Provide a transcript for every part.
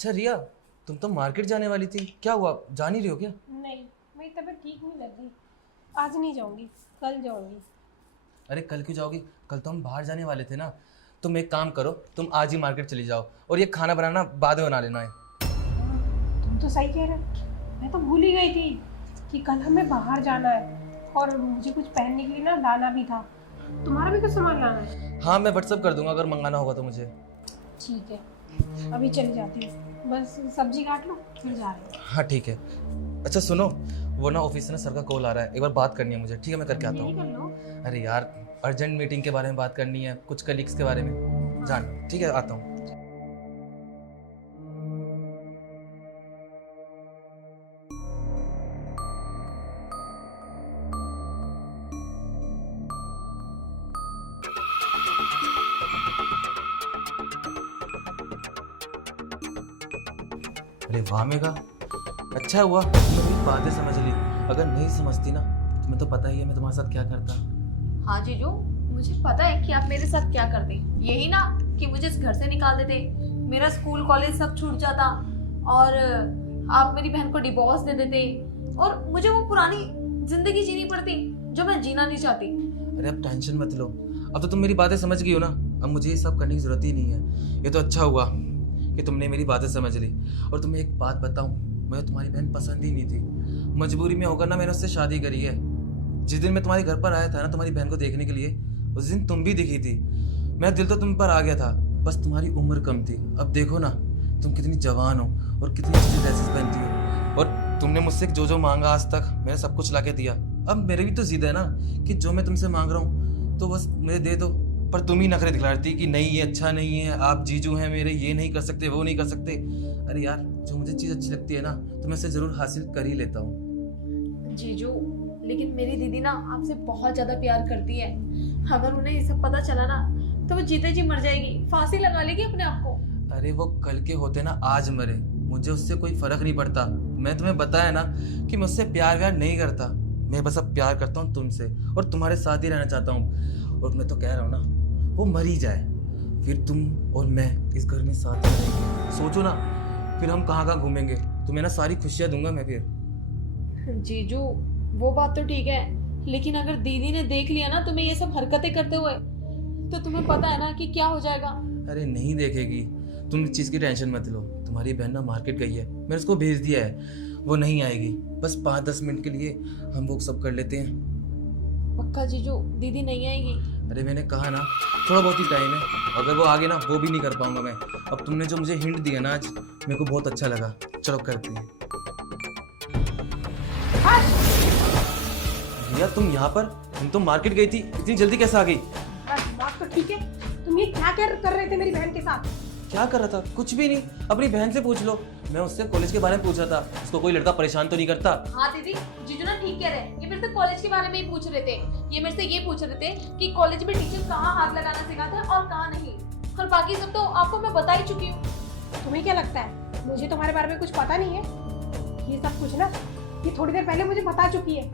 अच्छा रिया, तुम तो मार्केट जाने वाली थी, क्या हुआ, जा नहीं रही हो क्या? नहीं, मेरी तबीयत ठीक नहीं लग रही। आज नहीं जाऊंगी, कल जाऊंगी। अरे कल क्यों जाओगी? कल तो हम बाहर जाने वाले थे ना। तुम एक काम करो, तुम आज ही मार्केट चली जाओ और ये खाना बनाना बाद में बना लेना है। तुम तो सही कह रहे हो, मैं तो भूल ही गई थी कि कल हमें बाहर जाना है और मुझे कुछ पहनने के लिए ना लाना भी था। तुम्हारा भी कुछ सामान लाना है? हाँ, मैं व्हाट्सअप कर दूंगा अगर मंगाना होगा तो मुझे। ठीक है, अभी चली जाती हूँ, बस सब्जी काट लो फिर जा रही हूँ। हाँ ठीक है। अच्छा सुनो, वो ना ऑफिस से ना सर का कॉल आ रहा है, एक बार बात करनी है मुझे, ठीक है? मैं करके आता यही हूँ। कर लो। अरे यार, अर्जेंट मीटिंग के बारे में बात करनी है, कुछ कलीग्स के बारे में जान। ठीक है, आता हूँ। अरे वाह मेघा, अच्छा हुआ तुमने मेरी बातें समझ ली। अगर नहीं समझती ना, तुम्हें तो पता ही है मैं तुम्हारे साथ क्या करता। हाँ जीजू, मुझे पता है कि आप मेरे साथ क्या करते। यही ना कि मुझे इस घर से निकाल देते, मेरा स्कूल कॉलेज सब छूट जाता और आप मेरी बहन को डिवोर्स दे देते और मुझे वो पुरानी जिंदगी जीनी पड़ती जो मैं जीना नहीं चाहती। अरे अब टेंशन मत लो, अब तो तुम मेरी बातें समझ गई हो ना, अब मुझे ये सब करने की जरूरत ही नहीं है। ये तो अच्छा हुआ कि तुमने मेरी बातें समझ ली। और तुम्हें एक बात बताऊं, मुझे तुम्हारी बहन पसंद ही नहीं थी, मजबूरी में होकर ना मैंने उससे शादी करी है। जिस दिन मैं तुम्हारे घर पर आया था ना तुम्हारी बहन को देखने के लिए, उस दिन तुम भी दिखी थी। मेरा दिल तो तुम पर आ गया था, बस तुम्हारी उम्र कम थी। अब देखो ना तुम कितनी जवान हो और कितनी अच्छी ड्रेसेस पहनती हो, और तुमने मुझसे जो जो मांगा आज तक मैंने सब कुछ ला के दिया। अब मेरी भी तो जिद है ना कि जो मैं तुमसे मांग रहा हूँ तो बस मुझे दे दो। पर तुम ही नखरे दिखला रही थी कि नहीं ये अच्छा नहीं है, आप जीजू हैं मेरे, ये नहीं कर सकते वो नहीं कर सकते। अरे यार, जो मुझे चीज़ अच्छी लगती है ना तो मैं उसे ज़रूर हासिल कर ही लेता हूँ। जीजू, लेकिन मेरी दीदी ना आपसे बहुत ज्यादा प्यार करती है। अगर उन्हें ये सब पता चला ना तो वो जीते जी मर जाएगी, फांसी लगा लेगी अपने आप को। अरे वो कल के होते ना आज मरे, मुझे उससे कोई फर्क नहीं पड़ता। मैं तुम्हें बताया ना कि मैं उससे प्यार व्यार नहीं करता, मैं बस अब प्यार करता हूँ तुमसे और तुम्हारे साथ ही रहना चाहता हूँ। और मैं तो कह रहा हूँ ना, वो मर ही जाए, फिर तुम और मैं इस घर में साथ ही रहेंगे। सोचो ना, फिर हम कहाँ कहाँ घूमेंगे, तुम्हें ना सारी खुशियाँ दूंगा मैं फिर। जीजू, वो बात तो ठीक है, लेकिन अगर दीदी ने देख लिया ना तुम्हें ये सब हरकतें करते हुए, तो तुम्हें पता है ना कि क्या हो जाएगा। अरे नहीं देखेगी, तुम इस चीज़ की टेंशन मत लो। तुम्हारी बहन ना मार्केट गई है, मैंने उसको भेज दिया है, वो नहीं आएगी। बस 5-10 मिनट के लिए हम वो सब कर लेते हैं। पक्का जीजू, दीदी नहीं आएगी? अरे मैंने कहा ना, थोड़ा बहुत ही टाइम है, अगर वो आगे ना वो भी नहीं कर पाऊंगा मैं। अब तुमने जो मुझे हिंट दिया ना आज, मेरे को बहुत अच्छा लगा। चलो करते हैं। भैया तुम यहाँ पर, तुम तो मार्केट गई थी, इतनी जल्दी कैसे आ गई? बात तो ठीक है, तुम ये क्या कर रहे थे मेरी बहन के साथ? क्या कर रहा था? कुछ भी नहीं, अपनी बहन से पूछ लो। मैं उससे कॉलेज के बारे में पूछ रहा था, उसको कोई लड़का परेशान तो नहीं करता? हाँ दीदी, जीजू ना ठीक कह रहे हैं। ये मेरे से कॉलेज के बारे में ही पूछ रहे थे। ये मेरे से ये पूछ रहे थे कि कॉलेज में टीचर कहाँ हाथ लगाना सिखाते हैं और कहाँ नहीं, और बाकी सब तो आपको मैं बता ही चुकी हूँ। तुम्हें क्या लगता है मुझे तुम्हारे बारे में कुछ पता नहीं है? ये सब कुछ ना ये थोड़ी देर पहले मुझे बता चुकी है,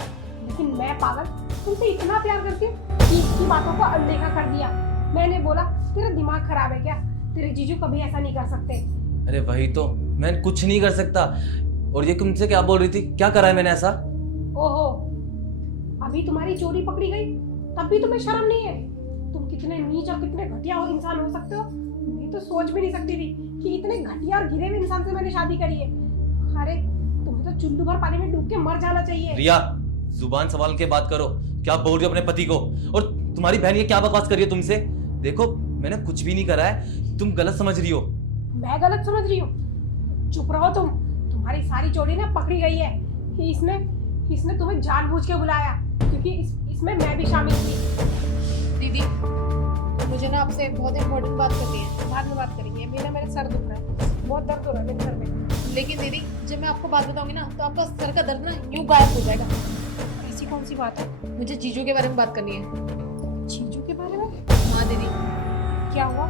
लेकिन मैं पागल तुमसे इतना प्यार करती हूँ कि इसकी बातों को अनदेखा कर दिया। मैंने बोला तेरा दिमाग खराब है क्या, तेरे जीजू कभी ऐसा नहीं कर सकते। अरे वही तो, मैं कुछ नहीं कर सकता। और ये तुमसे क्या बोल रही थी, क्या करा है मैंने ऐसा? ओहो, अभी तुम्हारी चोरी पकड़ी गई तब भी तुम्हें शर्म नहीं है? तुम कितने नीच और कितने घटिया हो इंसान हो सकते हो, मैं तो सोच भी नहीं सकती थी कि इतने घटिया और गिरे हुए इंसान से मैंने शादी करी है। अरे तुम्हें तो चुल्लू भर पानी में डूब के मर जाना चाहिए। रिया, जुबान संभाल के बात करो, क्या बोल रही हो अपने पति को? और तुम्हारी बहन ये क्या बकवास कर रही है तुमसे? देखो मैंने कुछ भी नहीं करा है, तुम गलत समझ रही हो। मैं गलत समझ रही हूँ? चुप रहो तुम, तुम्हारी सारी चोरी ना पकड़ी गई है। इसने तुम्हें जानबूझ के बुलाया क्योंकि इसमें मैं भी शामिल थी। दीदी, मुझे ना आपसे बहुत इम्पोर्टेंट बात करनी है। बाद में बात करेंगे, मेरा सर दुख रहा है, बहुत दर्द हो रहा है मेरे सर में। लेकिन दीदी, जब मैं आपको बात बताऊंगी ना तो आपका सर का दर्द ना यूं गायब हो जाएगा। ऐसी कौन सी बात है? मुझे जीजू के बारे में बात करनी है। जीजू के बारे में? हाँ दीदी। क्या हुआ?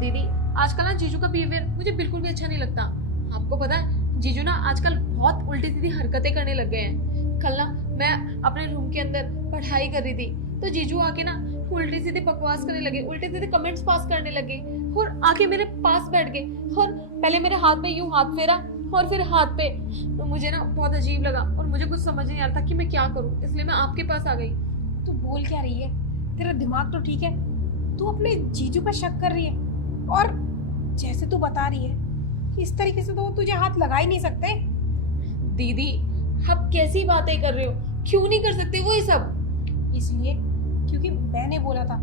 दीदी, आजकल ना जीजू का बिहेवियर मुझे बिल्कुल भी अच्छा नहीं लगता। आपको पता है, जीजू ना आजकल बहुत उल्टी सीधी हरकतें करने लग गए हैं। कल ना मैं अपने रूम के अंदर पढ़ाई कर रही थी तो जीजू आके ना उल्टे सीधे बकवास करने लगे, उल्टे सीधे कमेंट्स पास करने लगे और आके मेरे पास बैठ गए और पहले मेरे हाथ में यूं हाथ फेरा और फिर हाथ पे। तो मुझे ना बहुत अजीब लगा और मुझे कुछ समझ नहीं आ रहा था कि मैं क्या करूं, इसलिए मैं आपके पास आ गई। तू बोल क्या रही है? तेरा दिमाग तो ठीक है? तू अपने जीजू पर शक कर रही है और जैसे तू बता रही है कि इस तरीके से तो वो तुझे हाथ लगा ही नहीं सकते। दीदी आप कैसी बातें कर रहे हो, क्यों नहीं कर सकते वो ये सब? इसलिए क्योंकि मैंने बोला था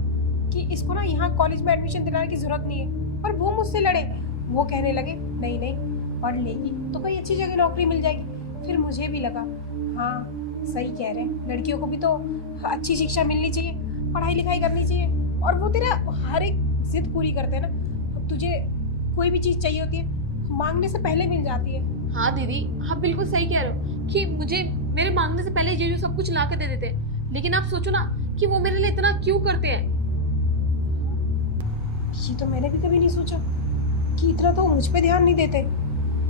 कि इसको ना यहाँ कॉलेज में एडमिशन दिलाने की जरूरत नहीं है, पर वो मुझसे लड़े। वो कहने लगे नहीं नहीं, पढ़ लेगी तो कोई अच्छी जगह नौकरी मिल जाएगी। फिर मुझे भी लगा हाँ सही कह रहे हैं, लड़कियों को भी तो अच्छी शिक्षा मिलनी चाहिए, पढ़ाई लिखाई करनी चाहिए। और वो तेरा हर एक जिद पूरी करते हैं ना। अब तुझे कोई भी चीज़ चाहिए होती है मांगने से पहले मिल जाती है। हाँ दीदी आप बिल्कुल सही कह रहे हो कि मुझे मेरे मांगने से पहले जीजू सब कुछ ला के दे देते, लेकिन आप सोचो ना कि वो मेरे लिए इतना क्यों करते हैं। ये तो मैंने भी कभी नहीं सोचा कि इतना तो मुझ पे ध्यान नहीं देते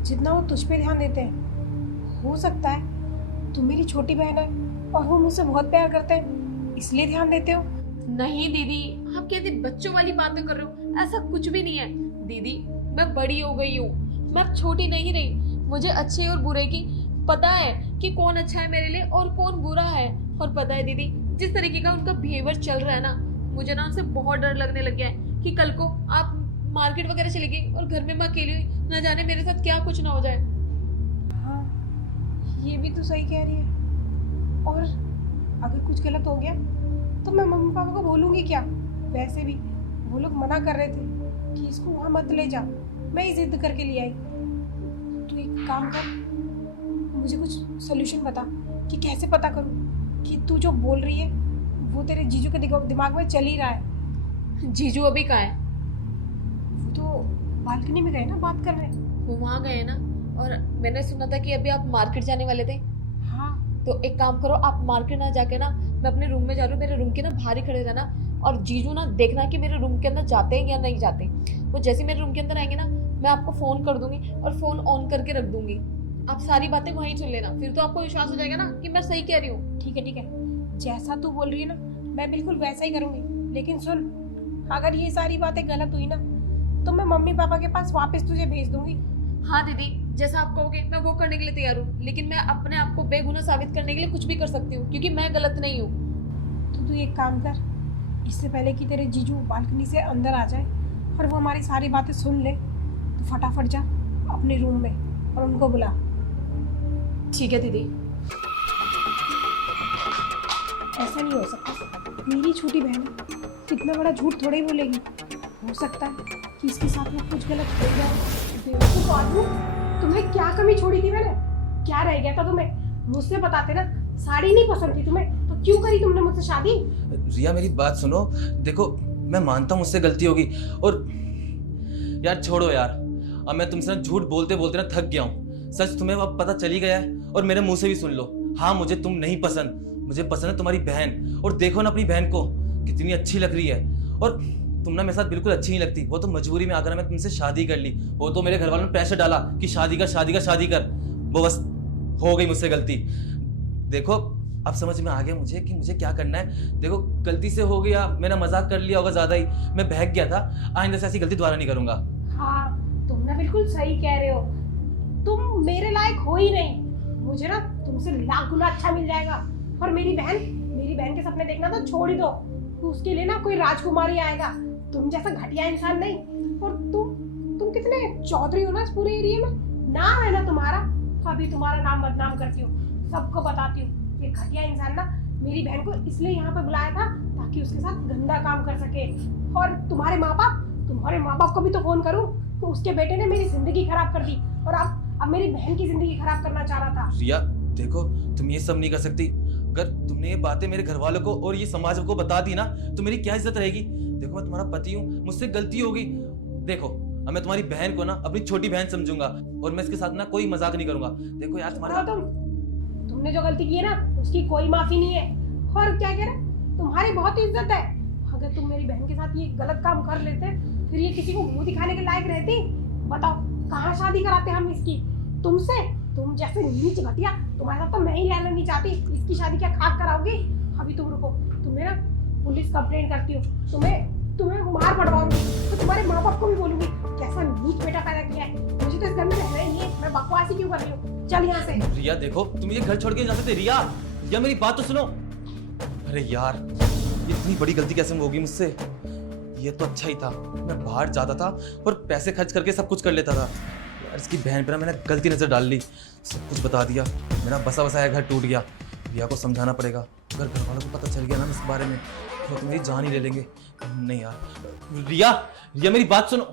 जितना वो तुझ पे ध्यान देते हैं। हो सकता है तुम मेरी छोटी बहन है और वो मुझसे बहुत प्यार करते हैं, इसलिए ध्यान देते हो। नहीं दीदी आप कैसे बच्चों वाली बातें कर रहे हो, ऐसा कुछ भी नहीं है। दीदी मैं बड़ी हो गई हूँ, मैं अब छोटी नहीं रही। मुझे अच्छे और बुरे की पता है कि कौन अच्छा है मेरे लिए और कौन बुरा है। और पता है दीदी जिस तरीके का उनका बिहेवियर चल रहा है ना, मुझे ना उनसे बहुत डर लगने लग गया है कि कल को आप मार्केट वगैरह चली गई और घर में मैं अकेली हुई, न जाने मेरे साथ क्या कुछ ना हो जाए। हाँ ये भी तो सही कह रही है। और अगर कुछ गलत हो गया तो मैं मम्मी पापा को बोलूँगी क्या? वैसे भी वो लोग मना कर रहे थे कि इसको वहाँ मत ले जा, मैं ही जिद करके ले आई। तू एक काम कर, मुझे कुछ सोल्यूशन बता कि कैसे पता करूँ कि तू जो बोल रही है वो तेरे जीजू के दिमाग में चल ही रहा है। जीजू अभी कहाँ है? वो तो बालकनी में गए ना बात कर रहे। वो वहाँ गए ना, और मैंने सुना था कि अभी आप मार्केट जाने वाले थे। हाँ तो एक काम करो, आप मार्केट ना जाके ना मैं अपने रूम में जा रही हूँ, मेरे रूम के ना बाहर ही खड़े रहना और जीजू ना देखना कि मेरे रूम के अंदर जाते हैं या नहीं जाते। वो जैसे मेरे रूम के अंदर आएंगे ना मैं आपको फोन कर दूंगी और फोन ऑन करके रख दूंगी। आप सारी बातें वहीं सुन लेना, फिर तो आपको विश्वास हो जाएगा ना कि मैं सही कह रही हूँ। ठीक है जैसा तू बोल रही है ना मैं बिल्कुल वैसा ही करूँगी। लेकिन सुन, अगर ये सारी बातें गलत हुई ना तो मैं मम्मी पापा के पास वापस तुझे भेज दूंगी। हाँ दीदी जैसा आप कहोगे मैं वो करने के लिए तैयार हूँ, लेकिन मैं अपने आप को बेगुनाह साबित करने के लिए कुछ भी कर सकती हूँ क्योंकि मैं गलत नहीं हूँ। तो तू एक काम कर, इससे पहले कि तेरे जीजू बालकनी से अंदर आ जाए और वो हमारी सारी बातें सुन ले, तो फटाफट जा अपने रूम में और उनको बुला। ठीक है दीदी। ऐसा नहीं हो सकता, मेरी छोटी बहन है, इतना बड़ा झूठ थोड़े ही बोलेगी। हो सकता है कि इसके साथ में कुछ गलत हो जाए। बेवकूफ आदमी, तुम्हें क्या कमी छोड़ी थी मैंने? क्या रह गया था तुम्हें? मुझसे बताते ना, साड़ी नहीं पसंद थी तुम्हें तो क्यों करी तुमने मुझसे शादी? रिया मेरी बात सुनो, देखो मैं मानता हूँ मुझसे गलती होगी और यार छोड़ो यार, अब मैं तुमसे ना झूठ बोलते बोलते ना थक गया हूँ। सच तुम्हें अब पता चली गया है और मेरे मुंह से भी सुन लो। हाँ मुझे तुम नहीं पसंद, मुझे पसंद है तुम्हारी बहन। और देखो ना अपनी बहन को कितनी अच्छी लग रही है और तुम ना मेरे साथ बिल्कुल अच्छी नहीं लगती। वो तो मजबूरी में आकर मैं तुमसे शादी कर ली, वो तो मेरे घर वालों ने प्रेशर डाला कि शादी कर शादी कर शादी कर। वो बस हो गई मुझसे गलती। देखो अब समझ में आ गया मुझे कि मुझे क्या करना है। देखो गलती से हो गया, मैंने मजाक कर लिया होगा ज्यादा ही, मैं बहक गया था। आइंदा से ऐसी गलती दोबारा नहीं करूंगा। हाँ तुम ना बिल्कुल सही कह रहे हो, तुम मेरे लायक हो ही नहीं। मुझे ना तुमसे लाख गुना अच्छा मिल जाएगा। और मेरी बहन के सपने देखना तो छोड़ ही दो, तो उसके लिए ना कोई राजकुमारी आएगा, तुम जैसा घटिया इंसान नहीं। और तुम कितने चौधरी हो ना इस पूरे एरिया में, नाम है ना तुम्हारा। अभी तुम्हारा नाम बदनाम करती हूँ, सबको बताती हूँ। ये घटिया इंसान ना मेरी बहन को इसलिए यहाँ पे बुलाया था ताकि उसके साथ गंदा काम कर सके। और तुम्हारे माँ बाप को भी तो फोन करूँ, तो उसके बेटे ने मेरी जिंदगी खराब कर दी और अब मेरी बहन की जिंदगी खराब करना चाह रहा था। रिया देखो तुम ये सब नहीं कर सकती। अगर तुमने ये बातें मेरे घर वालों को और ये समाज को बता दी ना तो मेरी क्या इज्जत रहेगी। देखो मैं तुम्हारा पति हूँ, मुझसे गलती होगी। देखो अब मैं तुम्हारी बहन को ना अपनी छोटी बहन समझूंगा और मैं इसके साथ ना कोई मजाक नहीं करूंगा। देखो यार तुम्हारा तुमने जो गलती की है ना उसकी कोई माफी नहीं है। और क्या कह रहे, तुम्हारी बहुत इज्जत है। अगर तुम मेरी बहन के साथ ये गलत काम कर लेते फिर ये किसी को मुंह दिखाने के लायक रहती? बताओ कहाँ शादी कराते हम इसकी? तुमसे? तुम जैसे नीच घटिया, तुम्हारे साथ तो मैं ही रहना नहीं चाहती। इसकी शादी क्या खाक कराओगी? अभी तुम रुको, तुम्हें ना पुलिस कंप्लेंट करती हूँ, तुम्हें मार पड़वाऊंगी, तो तुम्हारे माँ बाप को भी बोलूंगी कैसा नीच बेटा पैदा किया है। मुझे तो इस घर में रहना ही नहीं है, मैं बकवास ही क्यों कर रही हूँ। चल यहाँ से। रिया देखो, तुम ये घर छोड़ के जा सकते। रिया, रिया मेरी बात तो सुनो। अरे यार, इतनी बड़ी गलती कैसे होगी मुझसे। ये तो अच्छा ही था, मैं बाहर जाता था और पैसे खर्च करके सब कुछ कर लेता था। यार इसकी बहन पे ना मैंने गलती नजर डाल ली, सब कुछ बता दिया, मेरा बसा बसाया घर टूट गया। रिया को समझाना पड़ेगा, अगर घर वालों को पता चल गया ना इस बारे में तो मेरी जान ही ले लेंगे। नहीं यार, रिया, रिया मेरी बात सुनो।